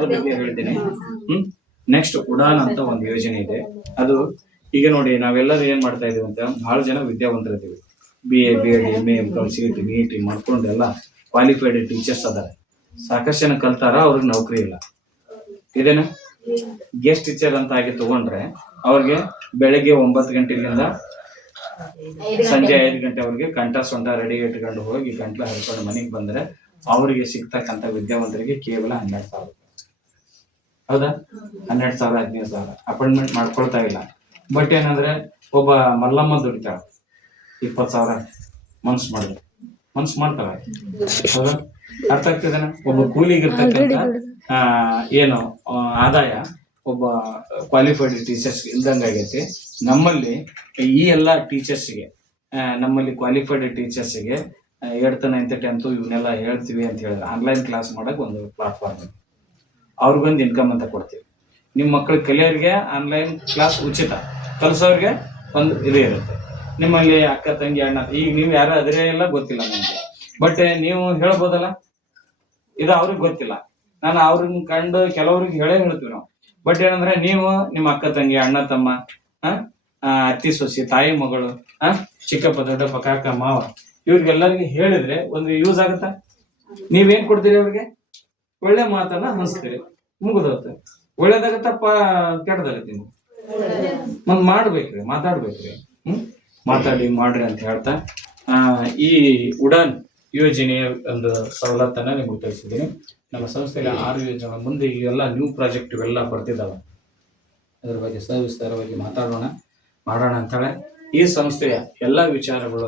ಬಗ್ಗೆ ಹೇಳಿದ್ದೀನಿ. ನೆಕ್ಸ್ಟ್ ಉಡಾನ್ ಅಂತ ಒಂದು ಯೋಜನೆ ಇದೆ. ಅದು ಈಗ ನೋಡಿ ನಾವೆಲ್ಲರೂ ಏನ್ ಮಾಡ್ತಾ ಇದೀವಿ ಅಂತ ಬಹಳ ಜನ ವಿದ್ಯಾವಂತರಿದ್ದೀವಿ. BA, BEd, MA, MCom, CET, NEET ಮಾಡ್ಕೊಂಡು ಎಲ್ಲ ಕ್ವಾಲಿಫೈಡ್ ಟೀಚರ್ಸ್ ಅದಾರೆ. ಸಾಕಷ್ಟು ಜನ ಕಲ್ತಾರ, ಅವ್ರಿಗೆ ನೌಕರಿ ಇಲ್ಲ. ಇದೇನು ಗೆಸ್ಟ್ ಟೀಚರ್ ಅಂತ ಆಗಿ ತಗೊಂಡ್ರೆ ಅವ್ರಿಗೆ ಬೆಳಗ್ಗೆ 9 ಗಂಟೆಯಿಂದ ಸಂಜೆ 5 ಗಂಟೆವರೆಗೆ ಕಂಠ ಸೊಂಟ ರೆಡಿ ಇಟ್ಕೊಂಡು ಹೋಗಿ ಗಂಟ್ಲ ಹರ್ಕೊಂಡು ಮನೆಗೆ ಬಂದ್ರೆ ಅವರಿಗೆ ಸಿಗ್ತಕ್ಕಂಥ ವಿದ್ಯಾವಂತರಿಗೆ ಕೇವಲ 12,000. ಹೌದಾ? 12,000 15,000 ಅಪಾಯಿಂಟ್ಮೆಂಟ್ ಮಾಡ್ಕೊಳ್ತಾ ಇಲ್ಲ. ಬಟ್ ಏನಂದ್ರೆ ಒಬ್ಬ ಮಲ್ಲಮ್ಮ ದುಡಿತಾಳ 20,000 ಮನ್ಸು ಮಾಡಿದ್ರೆ ಮನ್ಸು ಮಾಡ್ತಾಳೆ. ಹೌದಾ? ಅರ್ಥ ಆಗ್ತಿದೇನ? ಒಬ್ಬ ಕೂಲಿಗಿರ್ತಕ್ಕಂಥ ಏನು ಆದಾಯ ಒಬ್ಬ ಕ್ವಾಲಿಫೈಡ್ ಟೀಚರ್ಸ್ ಇಲ್ದಂಗಾಗೈತಿ. ನಮ್ಮಲ್ಲಿ ಈ ಎಲ್ಲ ಟೀಚರ್ಸ್ಗೆ ನಮ್ಮಲ್ಲಿ ಕ್ವಾಲಿಫೈಡ್ ಟೀಚರ್ಸ್ಗೆ 8th 9th 10th ಇವನ್ನೆಲ್ಲ ಹೇಳ್ತೀವಿ ಅಂತ ಹೇಳಿದ್ರೆ ಆನ್ಲೈನ್ ಕ್ಲಾಸ್ ಮಾಡಕ್ ಒಂದು ಪ್ಲಾಟ್ಫಾರ್ಮ್ ಇದೆ. ಅವ್ರಿಗೊಂದು ಇನ್ಕಮ್ ಅಂತ ಕೊಡ್ತೀವಿ. ನಿಮ್ಮ ಮಕ್ಕಳು ಕಲಿಯೋರಿಗೆ ಆನ್ಲೈನ್ ಕ್ಲಾಸ್ ಉಚಿತ, ಕಲಿಸೋರಿಗೆ ಒಂದು ಇದು ಇರುತ್ತೆ. ನಿಮ್ಮಲ್ಲಿ ಅಕ್ಕ ತಂಗಿ ಅಣ್ಣ ಈಗ ನೀವು ಯಾರು ಅದೇ ಎಲ್ಲ ಗೊತ್ತಿಲ್ಲ ನನಗೆ, ಬಟ್ ನೀವು ಹೇಳ್ಬೋದಲ್ಲ, ಇದು ಅವ್ರಿಗೆ ಗೊತ್ತಿಲ್ಲ. ನಾನು ಅವ್ರನ್ನ ಕಂಡು ಕೆಲವ್ರಿಗೆ ಹೇಳ್ತೀವಿ ನಾವು. ಬಟ್ ಏನಂದ್ರೆ ನೀವು ನಿಮ್ಮ ಅಕ್ಕ ತಂಗಿ ಅಣ್ಣ ತಮ್ಮ ಅತ್ತಿ ಸೊಸಿ ತಾಯಿ ಮಗಳು ಚಿಕ್ಕಪ್ಪ ದೊಡ್ಡಪ್ಪ ಕಾಕ ಮಾವ ಇವ್ರಿಗೆಲ್ಲರಿಗೆ ಹೇಳಿದ್ರೆ ಒಂದು ಯೂಸ್ ಆಗುತ್ತಾ? ನೀವೇನ್ ಕೊಡ್ತೀರಿ ಅವ್ರಿಗೆ? ಒಳ್ಳೆ ಮಾತನ್ನ ಹಂಚ್ತೀರಿ, ಮುಗಿದೋಗುತ್ತೆ. ಒಳ್ಳೇದಾಗತ್ತಪ್ಪ ಕೆಟ್ಟದಾಗತ್ತಿ? ಮತ್ ಮಾಡ್ಬೇಕ್ರಿ, ಮಾತಾಡ್ಬೇಕ್ರಿ. ಮಾತಾಡಿ ಮಾಡ್ರಿ ಅಂತ ಹೇಳ್ತಾ ಈ ಉಡಾನ್ ಯೋಜನೆಯ ಒಂದು ಸವಲತ್ತನ್ನ ನಿಮ್ಗೆ ತಿಳಿಸಿದ್ದೀನಿ. ನಮ್ಮ ಸಂಸ್ಥೆಯಲ್ಲಿ 6 ಯೋಜನೆ ಮುಂದೆ ಇವೆಲ್ಲ ನ್ಯೂ ಪ್ರಾಜೆಕ್ಟ್ ಇವೆಲ್ಲ ಬರ್ತಿದ್ದಾವೆ. ಅದ್ರ ಬಗ್ಗೆ ಸವಿಸ್ತಾರವಾಗಿ ಮಾಡೋಣ ಅಂತಾಳೆ. ಈ ಸಂಸ್ಥೆಯ ಎಲ್ಲ ವಿಚಾರಗಳು